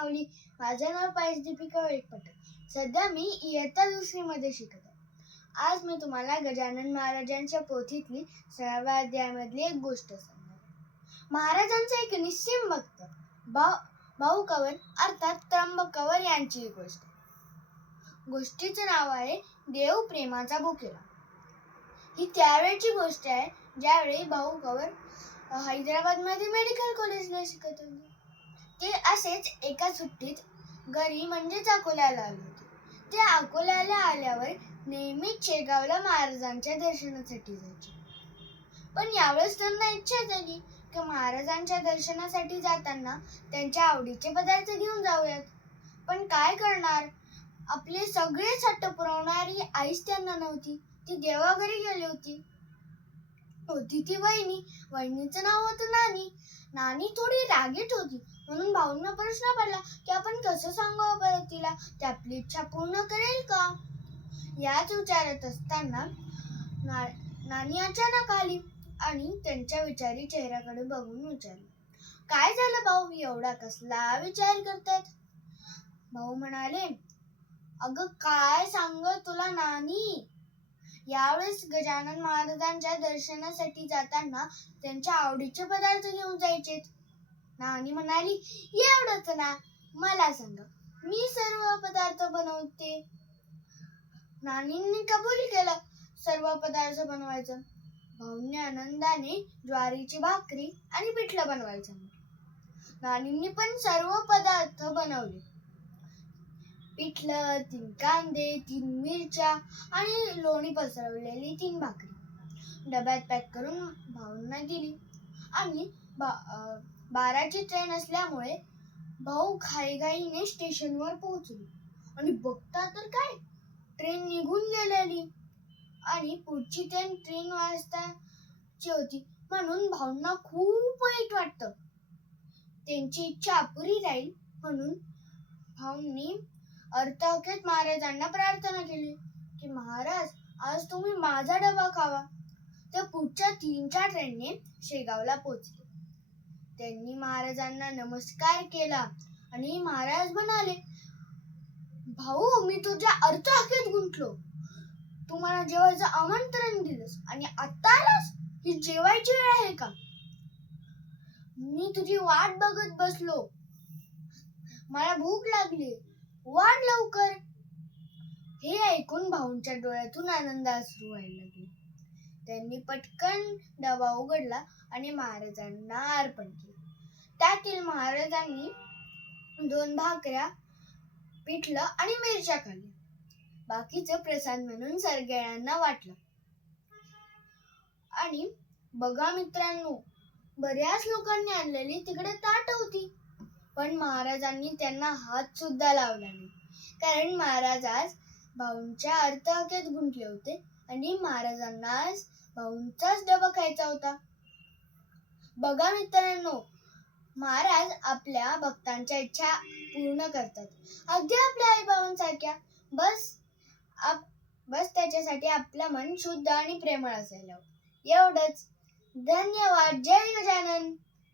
माऊली. माझं नाव पायस दीपिका वेळपटक. सध्या मी इयत्ता 2री मध्ये शिकत आहे. आज मी तुम्हाला गजानन महाराजांच्या पोथीतली 6व्या अध्यायामधली एक गोष्ट सांगणार. महाराजांचा एक निस्सीम भक्त भाऊ कंवर अर्थात त्र्यंबक कंवर यांची गोष्ट. गोष्टीचं नाव आहे देव प्रेमाचा भुकेला. ही त्यावेळची गोष्ट आहे ज्यावेळी भाऊ कंवर हैदराबादमध्ये मेडिकल कॉलेजला शिकत होते. ते असेच एका सुट्टीत घरी म्हणजेच अकोल्याला आले होते. ते अकोल्याला आल्यावर नेहमीच शेगावला महाराजांच्या दर्शनासाठी जायचे. पण यावेळेस त्यांना इच्छा झाली की महाराजांच्या दर्शनासाठी जाताना त्यांच्या आवडीचे पदार्थ घेऊन जाऊयात. पण काय करणार, आपले सगळेच हट्ट पुरवणारी आईच त्यांना नव्हती. ती देवाघरी गेली होती. ती वहिनीचं नाव होतं नानी. नानी थोडी रागीट होती, म्हणून भाऊंना प्रश्न पडला की आपण कसं सांगावं बरं तिला, ती आपली इच्छा पूर्ण करेल का. याच विचारत असताना नानी अचानक आली आणि त्यांच्या विचारी चेहऱ्याकडे बघून विचारलं, काय झालं भाऊ, एवढा कसला विचार करतात. भाऊ म्हणाले, अगं काय सांग तुला नानी, यावेळेस गजानन महाराजांच्या दर्शनासाठी जाताना त्यांच्या आवडीचे पदार्थ घेऊन जायचे. नानी म्हणाली, एवढंच ना, मला सांगा, मी सर्व पदार्थ बनवते. नानींनी कबूल केलं सर्व पदार्थ बनवायचं. भाऊंनी आनंदाने ज्वारीची भाकरी आणि पिठलं बनवायचं. नानींनी पण सर्व पदार्थ बनवले. पिठलं, 3 कांदे, 3 मिरच्या आणि लोणी पसरवलेली 3 भाकरी डब्यात पॅक करून भाऊंना दिली. आणि 12ची ट्रेन असल्यामुळे भाऊ घाईघाईने स्टेशनवर पोहोचले आणि बघता तर काय, ट्रेन निघून गेलेली आणि पुढची ट्रेन 3 वाजताची होती. म्हणून भाऊंना खूप वाईट वाटतं. त्यांची इच्छा अपुरी राहील म्हणून भाऊंनी अर्थाकेत महाराजांना प्रार्थना केली की महाराज, आज तुम्ही माझा डबा खावा. त्या पुढच्या 3च्या ट्रेनने शेगावला पोहोचले. त्यांनी महाराजांना नमस्कार केला आणि महाराज म्हणाले, भाऊ, मी तुझ्या अर्थाकेत गुंतलो. तू मला जेवायचं आमंत्रण दिलंस आणि आता आलास, ही जेवायची वेळ आहे का. मी तुझी वाट बघत बसलो, मला भूक लागली, वाढ लवकर. हे ऐकून भाऊंच्या डोळ्यातून आनंद अश्रू व्हायला लागले. त्यांनी पटकन डबा उघडला आणि महाराजांना अर्पण केलं. त्यातील महाराजांनी 2 भाकऱ्या, पिठलं आणि मिरच्या खाल्ल्या. बाकीचं प्रसाद म्हणून सगळ्यांना वाटलं. आणि बघा मित्रांनो, बऱ्याच लोकांनी आणलेली तिकडे ताट होती, पण महाराजांनी त्यांना हात सुद्धा लावला नाही. कारण महाराज आज भाऊंच्या अर्थाकेत गुंतले होते आणि महाराजांना आज भाऊंचाच डबा खायचा होता. बघा मित्रांनो, महाराज आपल्या भक्तांच्या इच्छा पूर्ण करतात, अगदी आपल्या आईबाबांसारख्या. बस त्याच्यासाठी आपलं मन शुद्ध आणि प्रेमळ असायला हवं. एवढंच. धन्यवाद. जय गजानन.